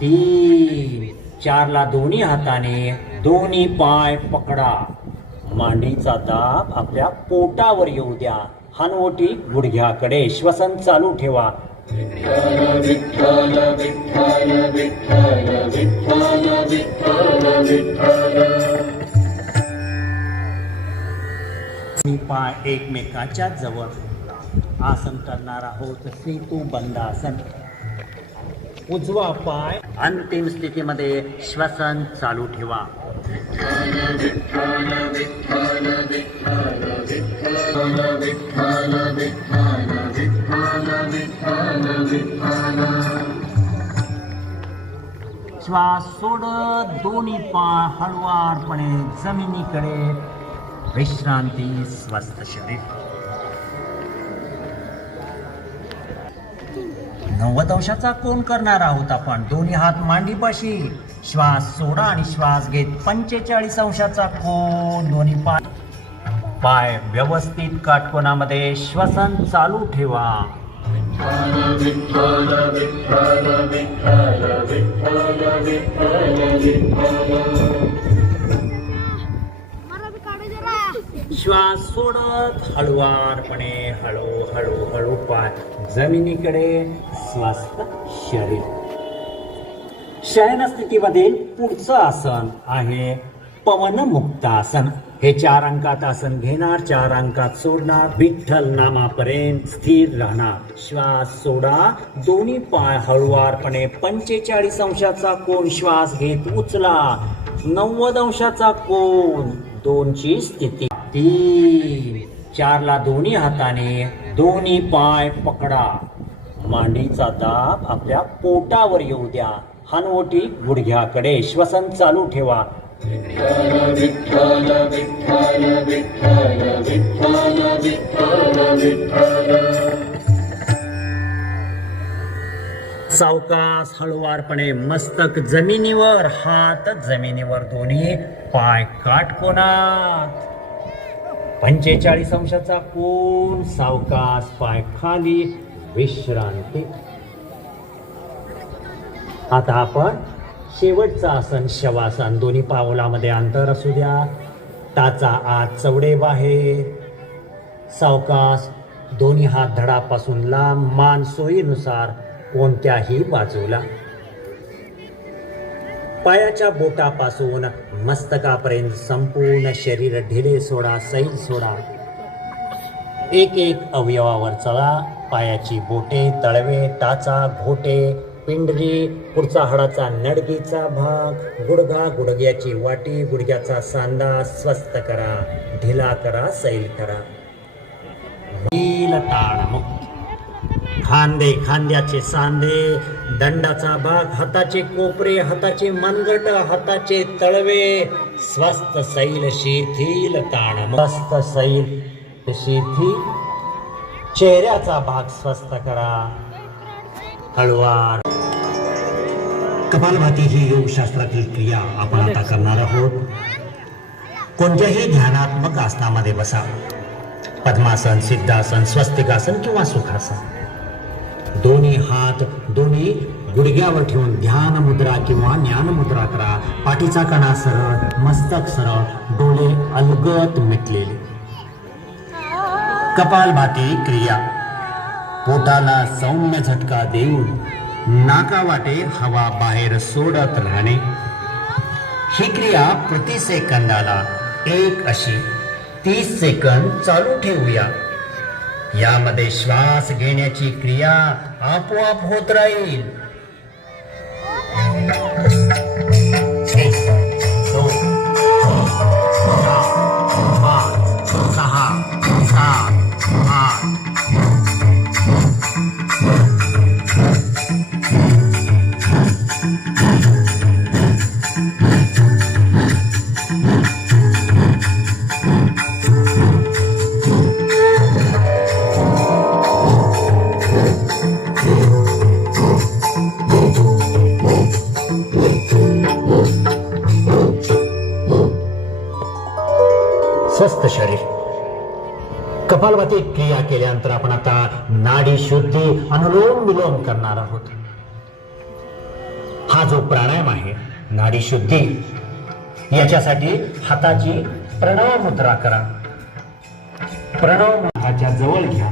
तीन. चारला दोन्ही हाताने दोन्ही पाय पकडा. मांडीचा दाब आपल्या पोटावर येऊ द्या. हनवटी गुडघ्याकडे श्वसन चालू ठेवा. पाय एकमेकाच्या जवळ. आसन करणार आहोत सेतू बंदासन उजवा पाय. अंतिम स्थितीमध्ये श्वसन चालू ठेवा. श्वास सोडत दोन्ही पाय हळुवारपणे जमिनीकडे. विश्रांती स्वस्थ शरीर. नव्वद अंशाचा कोण करणार आहोत आपण दोन्ही हात मांडीपाशी. श्वास सोडा आणि श्वास घेत पंचेचाळीस अंशाचा कोण दोन्ही पाय पाय व्यवस्थित काटकोनामध्ये श्वसन चालू ठेवा. श्वास सोडत हळुवारपणे हळू हळू हळू पाय जमिनीकडे स्वस्थ शरीर. शयन स्थितीमधील पुढचं आसन आहे पवनमुक्त आसन हे चार अंकात आसन घेणार चार अंकात सोडणार. विठ्ठल नामापर्यंत स्थिर राहणार. श्वास सोडा. दोन्ही पाय हळुवारपणे पंचेचाळीस अंशाचा कोण श्वास घेत उचला. नव्वद अंशाचा कोण दोनची स्थिती. तीन. चारला दोन्ही हाताने दोन्ही पाय पकडा. मांडीचा दाब आपल्या पोटावर येऊ द्या. हनवटी गुडघ्याकडे श्वसन चालू ठेवा. सावकास हळुवारपणे मस्तक जमिनीवर हात जमिनीवर दोन्ही पाय काटकोनात पंचेचाळीस अंशाचा कोण सावकास पाय खाली विश्रांती. आता आपण शेवटचं आसन शवासन. दोन्ही पावलामध्ये अंतर असू द्या. टाचा आत चवडे बाहेर. सावकाश दोन्ही हात धडापासून लांब. मान सोयीनुसार कोणत्याही बाजूला. पायाच्या बोटापासून मस्तकापर्यंत संपूर्ण शरीर ढिले सोडा सैल सोडा. एक एक अवयवावर चला. पायाची बोटे तळवे टाचा घोटे पिंडरी पुढचा हाडाचा नडगीचा भाग गुडघा गुडघ्याची वाटी गुडघ्याचा सांदा स्वस्त करा ढिला करा सैल करा. ताणमुक्त. खांदे खांद्याचे सांदे दंडाचा भाग हाताचे कोपरे हाताचे मनगट हाताचे तळवे स्वस्त सैल शिथिल ताण स्वस्त सैल शिथिल चेहऱ्याचा भाग स्वस्त करा. हळुवार. कपालभाती ही योगशास्त्रातील क्रिया आपण आता करणार आहोत. कोणत्याही ध्यानात्मक आसनामध्ये बसा. पद्मासन सिद्धासन स्वस्तिकासन किंवा सुखासन. दोन्ही हात दोन्ही गुडघ्यावर ठेवून ध्यान मुद्रा किंवा ज्ञान मुद्रा करा. पाठीचा कणा सरळ मस्तक सरळ डोळे अलगत मिटलेले. कपालभाती क्रिया. पोटाला सौम्य झटका देऊन नाकावाटे हवा बाहेर सोडत राहणे. ही क्रिया प्रति सेकंदाला एक अशी तीस सेकंद चालू ठेवूया. यामध्ये श्वास घेण्याची क्रिया आपोआप होत राहील. स्वस्थ शरीर. कपालभाती क्रिया केल्यानंतर आपण आता नाडी शुद्धी अनुलोम विलोम करणार आहोत. हा जो प्राणायाम आहे नाडी शुद्धी याच्यासाठी हाताची प्रणव मुद्रा करा. प्रणव मुद्राच्या जवळ घ्या.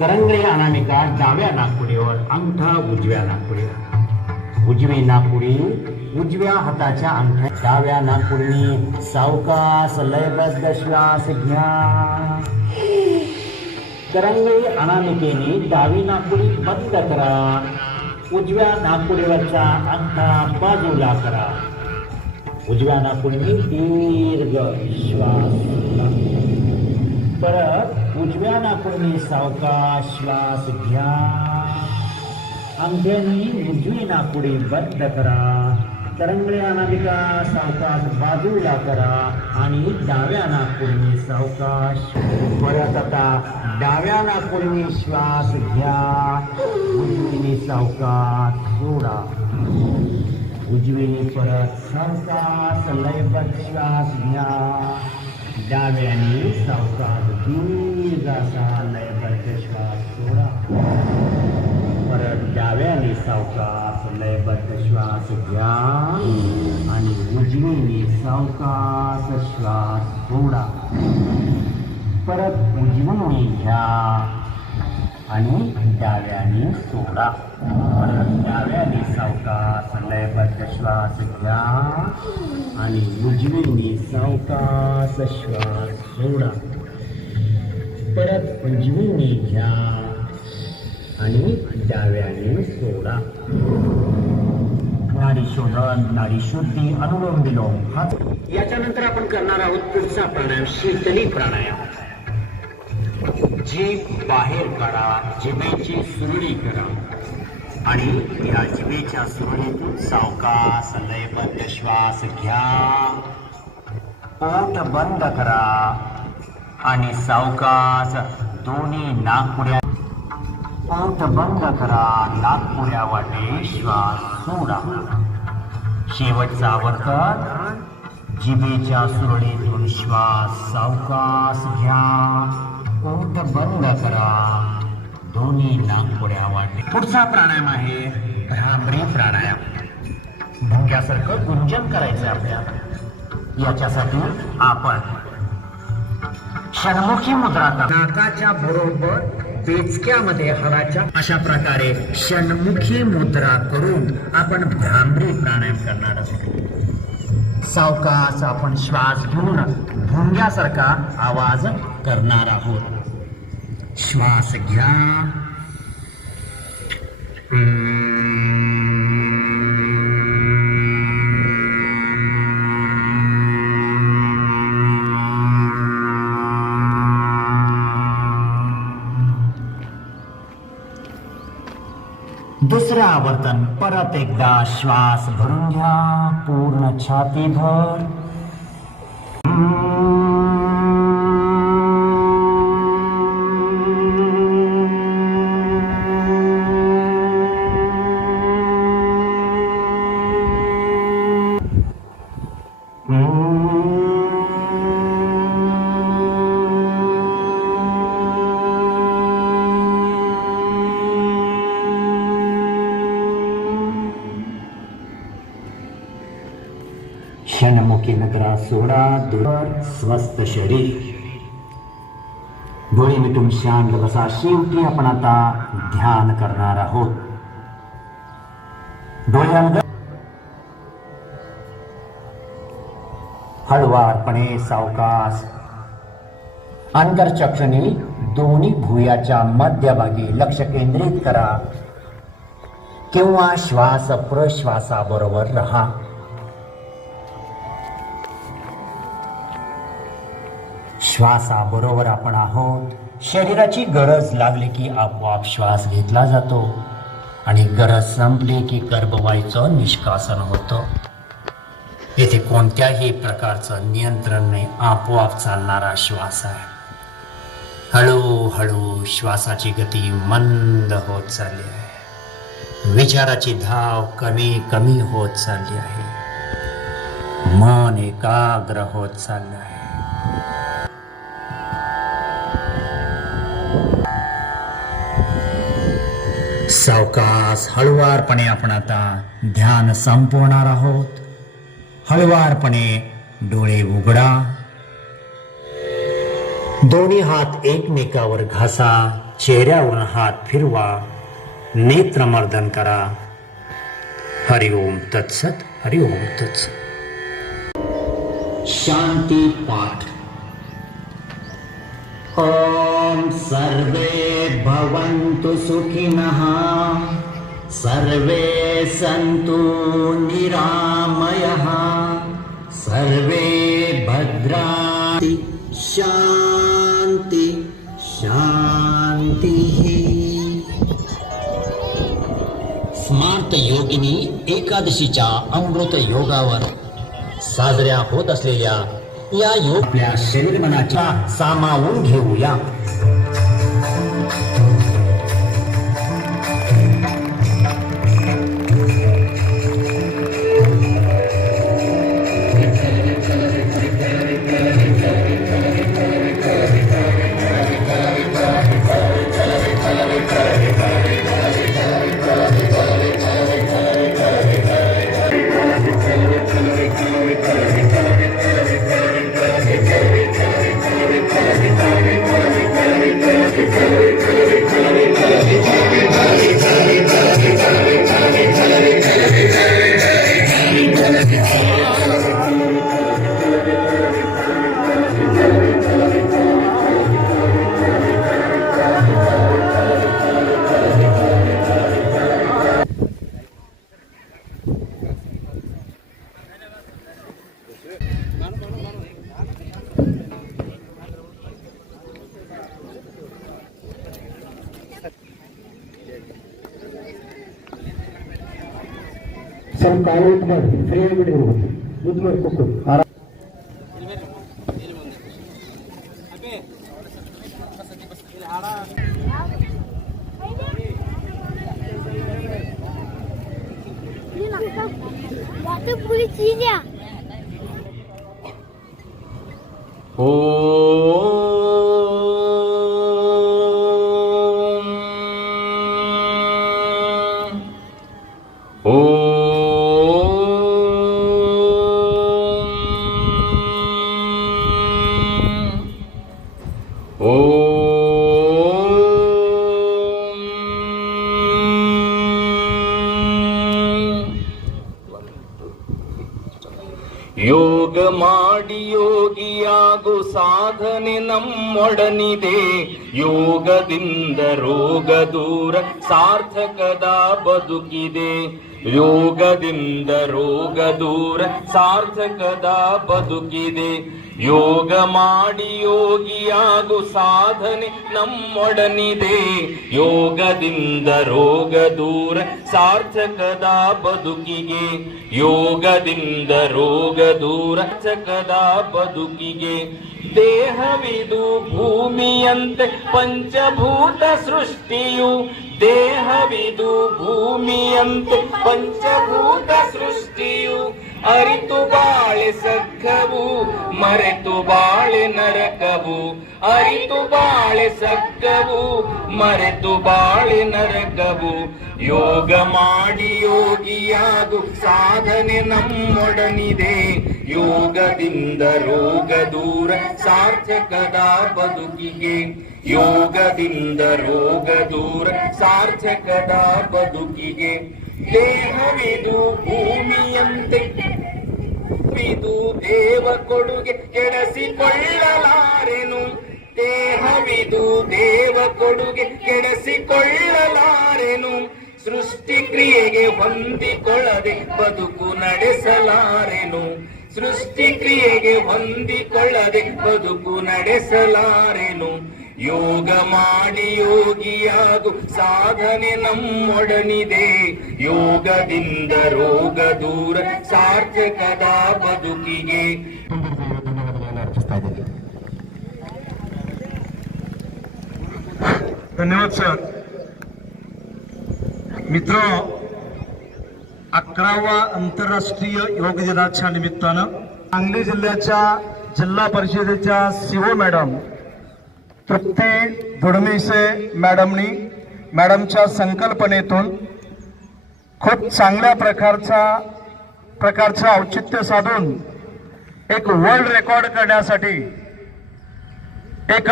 करंगळी अनामिका डाव्या नागपुडीवर अंगठा उजव्या नागपुडीवर उजवी नागपुडी उजव्या हाताच्या अंगठ्या डाव्या नागपुरणी सावकास लयबद्ध श्वास घ्या. करंगळी अनामिकेने डावी नागपुडी बंद करा. उजव्या नागपुडीवरचा अंगठा बाजूला करा. उजव्या नागपुडीने दीर्घ श्वास परत उजव्या नागपुडीने सावकाश श्वास घ्या. अंग्यांनी उजवी नागपुडी बंद करा. तरंगळे अनामिका सावकाश बाजूला करा आणि डाव्या नागपुडीने सावकाश. परत आता डाव्या नागपुडीने श्वास घ्या. उजवीने सावकाश सोडा उजवीने परत सावकाश लयबद्ध श्वास घ्या. डाव्याने सावकाश दीर्घ असा लयबद्ध श्वास सोडा डाव्याने सावकाश लयबद्ध श्वास घ्या. आणि उजवीने सावकाश श्वास सोडा. परत उजवीने घ्या आणि डाव्याने सोडा. परत डाव्याने सावकाश लयबद्ध श्वास घ्या. आणि उजवीने सावकाश श्वास सोडा. परत उजवीने घ्या. आणि डाव्याने सोडा. नाडी शोधन नाडी शुद्धी अनुलोम विलोम हा याच्यानंतर आपण करणार आहोत पुढचा प्राणायाम शीतली प्राणायाम. जीभ बाहेर काढा जिभेची सुरळी करा. आणि या जिभेच्या सुरळीतून सावकाश लयबद्ध श्वास घ्या. पोट बंद करा. आणि सावकाश दोन्ही नागपुड्या पोट बंद करा. नागपुऱ्या वाटे श्वास सोडा. शेवटचा वर्तन. जिभेच्या सुरळीतून श्वास सावकाश घ्या. पोट बंद करा. दोन्ही नागपुड्या वाटे पुढचा प्राणायाम आहे. भ्रामरी प्राणायाम. भुंग्यासारखं गुंजन करायचं आपल्याला याच्यासाठी आपण षण्मुखी मुद्रा नाकाच्या बरोबर पेचक्यामध्ये हवाच्या अशा प्रकारे षण्मुखी मुद्रा करून आपण भ्रामरी प्राणायाम करणार आहोत. सावकाश आपण श्वास घेऊन भुंग्यासारखा आवाज करणार आहोत. श्वास घ्या. दुसरं परत एकदा श्वास भरून घ्या पूर्ण छाती भर क्षणमुखी नगरा सोडा दूर शरीर. डोळे मिटून शांत बसा शेवटी आपण आता ध्यान करणार आहोत. डोळ्यांग हळवारपणे सावकाश. अंतरचक्षणी दोन्ही भुयाच्या मध्यभागी लक्ष केंद्रित करा. किंवा श्वास प्रश्वासाबरोबर राहा. श्वासाबरोबर आपण आहोत. शरीराची गरज लागली की आपोआप श्वास घेतला जातो. आणि गरज संपली की गर्भवायूचं निष्कासन होतं. येथे कोणत्याही प्रकारचं नियंत्रण नाही. आपोआप चालणारा श्वास आहे. हळूहळू श्वासाची गती मंद होत चालली आहे. विचाराची धाव कमी कमी होत चालली आहे. मन एकाग्र होत चाललं आहे. सावकास हळुवारपणे आपण आता ध्यान संपवणार आहोत. हळुवारपणे डोळे उघडा. दोन्ही हात एकमेकावर घासा चेहऱ्यावरून हात फिरवा नेत्रमर्दन करा. हरिओम तत्सत हरिओम तत्सत. शांती पाठ. ॐ सर्वे भवन्तु सुखिनः। सर्वे सन्तु निरामयः। सर्वे भद्राति शान्ति शान्तिः। स्मार्त योगिनी एकादशीच्या अमृत योगावर साजऱ्या होत असलेल्या या योग आपल्या शरीर मनाच्या सामावून घेऊया. చాలా కాలు ఫ్రీ అయిపోయింది. గుర్తు మరి కుక్కు ನಮ್ಮೊಡನಿದೆ ಯೋಗದಿಂದ ರೋಗ ದೂರ ಸಾರ್ಥಕದ ಬದುಕಿದೆ. ಯೋಗದಿಂದ ರೋಗ ದೂರ ಸಾರ್ಥಕದ ಬದುಕಿದೆ. ಯೋಗ ಮಾಡಿ ಯೋಗಿಯಾಗು ಸಾಧನೆ ನಮ್ಮೊಡನಿದೆ. ಯೋಗದಿಂದ ರೋಗ ದೂರ ಸಾರ್ಥಕದ ಬದುಕಿಗೆ. ಯೋಗದಿಂದ ರೋಗ ದೂರ ಸಾರ್ಥಕದ ಬದುಕಿಗೆ. ದೇಹವಿದು ಭೂಮಿಯಂತೆ ಪಂಚಭೂತ ಸೃಷ್ಟಿಯು ದೇಹವಿದು ಭೂಮಿಯಂತೆ ಪಂಚಭೂತ ಸೃಷ್ಟಿಯು ಅರಿತು ಬಾಳೆ ಸಗ್ಗವು ಮರೆತು ಬಾಳೆ ನರಕವು. ಅರಿತು ಬಾಳೆ ಸಗ್ಗವು ಮರೆತು ಬಾಳೆ ನರಕವು. ಯೋಗ ಮಾಡಿ ಯೋಗಿಯಾಗು, ಸಾಧನೆ ನಮ್ಮೊಡನಿದೆ. ಯೋಗದಿಂದ ರೋಗ ದೂರ, ಸಾರ್ಥಕದ ಬದುಕಿಗೆ. ಯೋಗದಿಂದ ರೋಗ ದೂರ, ಸಾರ್ಥಕದ ಬದುಕಿಗೆ ದೇಹವಿದು ಭೂಮಿಯಂತೆ. ಇದು ದೇವ ಕೊಡುಗೆ ಕೆಡಿಸಿಕೊಳ್ಳಲಾರೆನು. ದೇಹವಿದು ದೇವ ಕೊಡುಗೆ ಕೆಡಿಸಿಕೊಳ್ಳಲಾರೆನು. ಸೃಷ್ಟಿ ಕ್ರಿಯೆಗೆ ಹೊಂದಿಕೊಳ್ಳದೆ ಬದುಕು ನಡೆಸಲಾರೆನು. ಸೃಷ್ಟಿ ಕ್ರಿಯೆಗೆ ಹೊಂದಿಕೊಳ್ಳದೆ ಬದುಕು ನಡೆಸಲಾರೆನು. ಯೋಗ ಮಾಡಿ ಯೋಗಿಯಾಗು ಸಾಧನೆ ನಮ್ಮೊಡನಿದೆ ಯೋಗದಿಂದ ರೋಗ ದೂರ ಸಾರ್ಥಕದ ಬದುಕಿಗೆ ಅರ್ಪಿಸ್ತಾ ಇದ್ದೀನಿ धन्यवाद सर मित्र अकरावा आंतरराष्ट्रीय योग दिनाच्या निमित्तानं सांगली जिल्ह्याच्या जिल्हा परिषदेच्या सीओ मॅडम तृप्ती धुडमिसे मॅडमनी मॅडमच्या संकल्पनेतून खूप चांगल्या प्रकारचा प्रकारचं औचित्य साधून एक वर्ल्ड रेकॉर्ड करण्यासाठी एक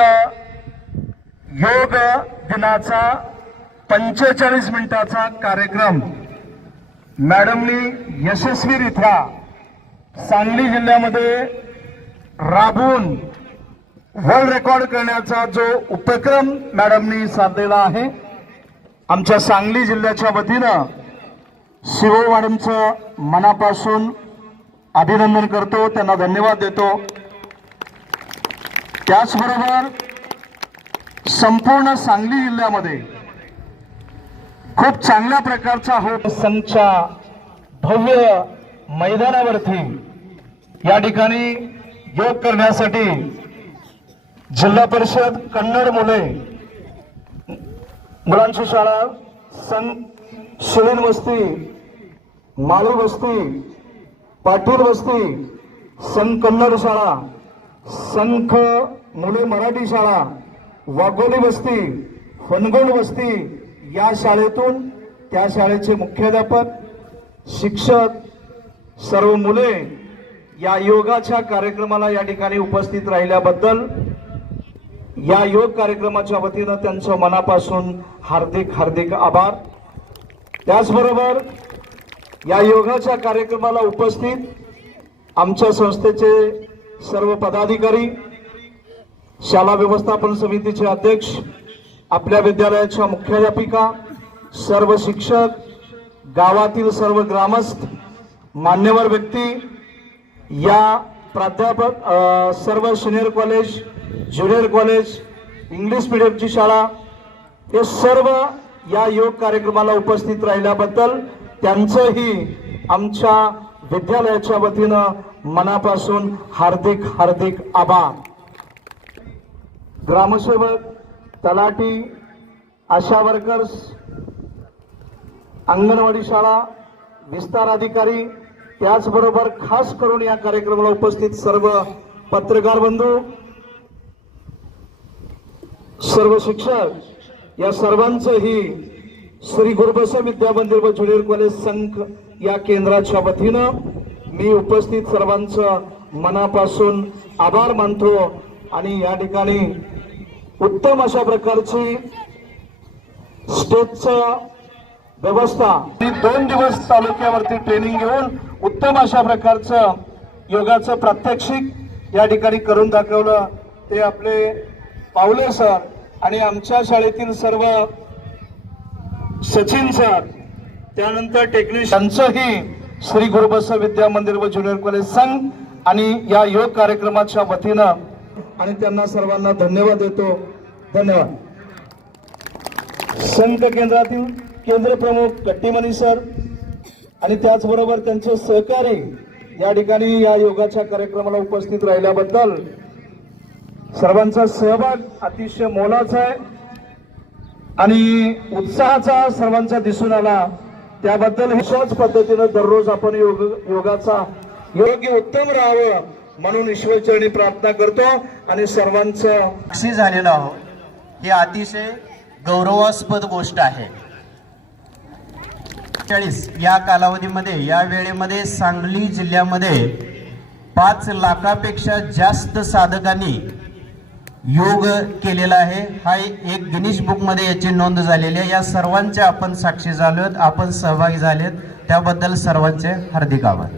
योग दिनाचा पंचेचाळीस मिनिटाचा कार्यक्रम मॅडमनी यशस्वीरित्या सांगली जिल्ह्यामध्ये राबून वर्ल्ड रेकॉर्ड करण्याचा जो उपक्रम मॅडमनी साधलेला आहे आमच्या सांगली जिल्ह्याच्या वतीनं शिवो मॅडमचं मनापासून अभिनंदन करतो त्यांना धन्यवाद देतो. त्याचबरोबर संपूर्ण सांगली जिल्ह्यामध्ये खूप चांगल्या प्रकारचा हो संघच्या भव्य मैदानावरती या ठिकाणी योग करण्यासाठी जिल्हा परिषद कन्नड मुले. मुलांची शाळा संत शिलीन वस्ती माळी वस्ती पाटील वस्ती संत कन्नड शाळा संख मुले मराठी शाळा वाघोली वस्ती फनगोल वस्ती या शाळेतून त्या शाळेचे मुख्याध्यापक शिक्षक सर्व मुले या योगाच्या कार्यक्रमाला या ठिकाणी उपस्थित राहिल्याबद्दल या योग कार्यक्रमाच्या वतीनं त्यांचं मनापासून हार्दिक हार्दिक आभार. त्याचबरोबर या योगाच्या कार्यक्रमाला उपस्थित आमच्या संस्थेचे सर्व पदाधिकारी शाळा व्यवस्थापन समितीचे अध्यक्ष आपल्या विद्यालयाच्या मुख्याध्यापिका सर्व शिक्षक गावातील सर्व ग्रामस्थ मान्यवर व्यक्ती या प्राध्यापक सर्व senior college junior college English मिडियमची शाळा हे सर्व या योग कार्यक्रमाला उपस्थित राहिल्याबद्दल त्यांचंही आमच्या विद्यालयाच्या वतीनं मनापासून हार्दिक हार्दिक आभार. ग्रामसेवक तलाठी आशा वर्कर्स अंगणवाडी शाळा विस्तार अधिकारी त्याचबरोबर खास करून या कार्यक्रमाला उपस्थित सर्व पत्रकार बंधू सर्व शिक्षक या सर्वांचंही श्री गुरुबसे विद्या मंदिर व ज्युनियर कॉलेज संघ या केंद्राच्या वतीनं मी उपस्थित सर्वांचं मनापासून आभार मानतो आणि या ठिकाणी उत्तम अशा प्रकारची स्टेजचं व्यवस्था. दोन दिवस तालुक्यावरती ट्रेनिंग घेऊन उत्तम अशा प्रकारचं योगाचं प्रात्यक्षिक या ठिकाणी करून दाखवलं. ते आपले पावले सर आणि आमच्या शाळेतील सर्व सचिन सर त्यानंतर टेक्निशियनचंही श्री गुरुबस विद्या मंदिर व ज्युनियर कॉलेज संघ आणि या योग कार्यक्रमाच्या वतीनं आणि त्यांना सर्वांना धन्यवाद देतो. धन्यवाद. संत केंद्रातील केंद्रप्रमुख कट्टीमणी सर आणि त्याचबरोबर त्यांचे सहकारी या ठिकाणी या योगाच्या कार्यक्रमाला उपस्थित राहिल्याबद्दल सर्वांचा सहभाग अतिशय मोलाचा आहे आणि उत्साहाचा सर्वांचा दिसून आला. त्याबद्दल विश्वास पद्धतीनं दररोज आपण योग योगाचा योग्य उत्तम राहावं म्हणून ईश्वरचरणी प्रार्थना करतो आणि सर्वांचं झालेलं झालेलो आहोत ही अतिशय गौरवास्पद गोष्ट आहे. चाळीस या कालावधीमध्ये या वेळेमध्ये सांगली जिल्ह्यामध्ये पाच लाखापेक्षा जास्त साधकांनी योग केलेला आहे. हा एक गिनीश बुकमध्ये याची नोंद झालेली आहे. या सर्वांचे आपण साक्षी झालोत आपण सहभागी झालेत. त्याबद्दल सर्वांचे हार्दिक आभार.